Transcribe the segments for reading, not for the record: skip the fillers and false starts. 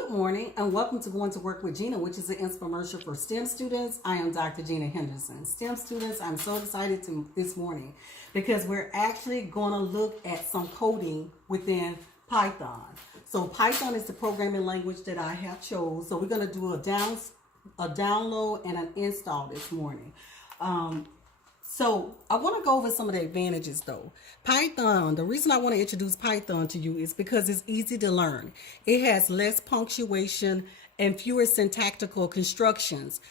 Good morning and welcome to Going to Work with Gena, which is an infomercial for STEM students. I am Dr. Gena Henderson. STEM students, I'm so excited this morning because we're actually going to look at some coding within Python. So Python is the programming language that I have chose. So we're going to do a download and an install this morning. So I want to go over some of the advantages though. Python, the reason I want to introduce Python to you is because it's easy to learn. It has less punctuation and fewer syntactical constructions.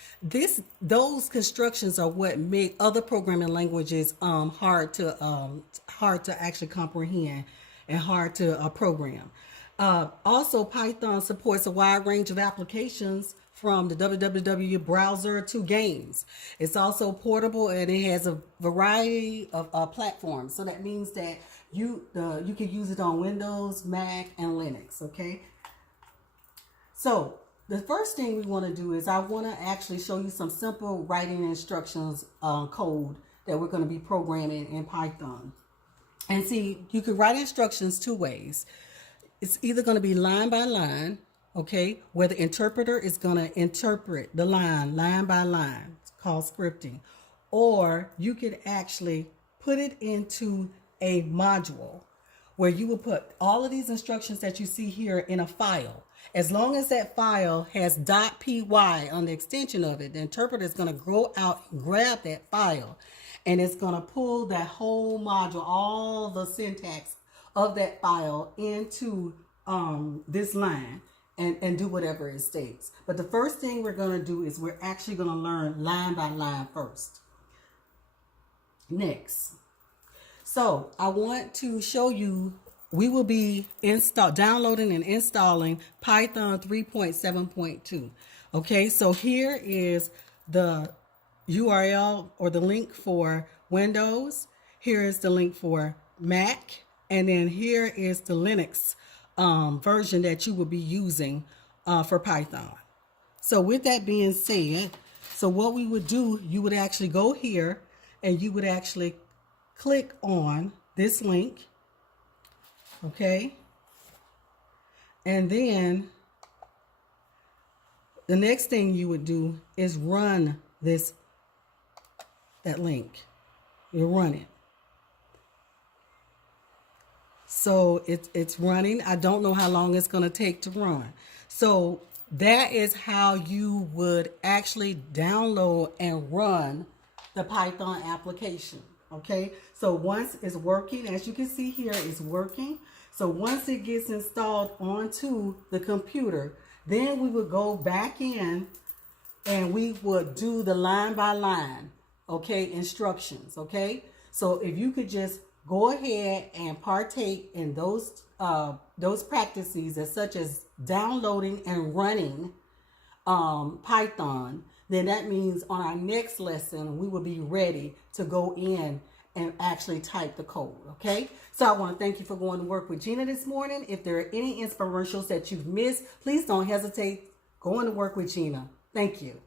Those constructions are what make other programming languages hard to actually comprehend and hard to program. Also, Python supports a wide range of applications from the www browser to games. It's also portable and it has a variety of platforms. So that means that you can use it on Windows, Mac, and Linux, okay? So the first thing we want to do is I want to actually show you some simple writing instructions code that we're going to be programming in Python. And see, you can write instructions two ways. It's either going to be line by line, okay, where the interpreter is going to interpret the line by line. It's called scripting. Or you could actually put it into a module where you will put all of these instructions that you see here in a file. As long as that file has .py on the extension of it, the interpreter is going to go out and grab that file and it's going to pull that whole module, all the syntax of that file into this line and do whatever it states. But the first thing we're going to do is we're actually going to learn line by line first. Next. So I want to show you, we will be downloading and installing Python 3.7.2. Okay, so here is the URL or the link for Windows. Here is the link for Mac. And then here is the Linux version that you will be using for Python. So with that being said, so what we would do, you would actually go here and you would actually click on this link. Okay. And then the next thing you would do is run that link. You run it. So it's running. I don't know how long it's going to take to run. So that is how you would actually download and run the Python application. Okay. So once it's working, as you can see here, it's working. So once it gets installed onto the computer, then we would go back in and we would do the line by line, okay, instructions. Okay. So if you could just go ahead and partake in those practices as such as downloading and running Python, then that means on our next lesson, we will be ready to go in and actually type the code, okay? So I want to thank you for going to work with Gena this morning. If there are any inspirationals that you've missed, please don't hesitate going to work with Gena. Thank you.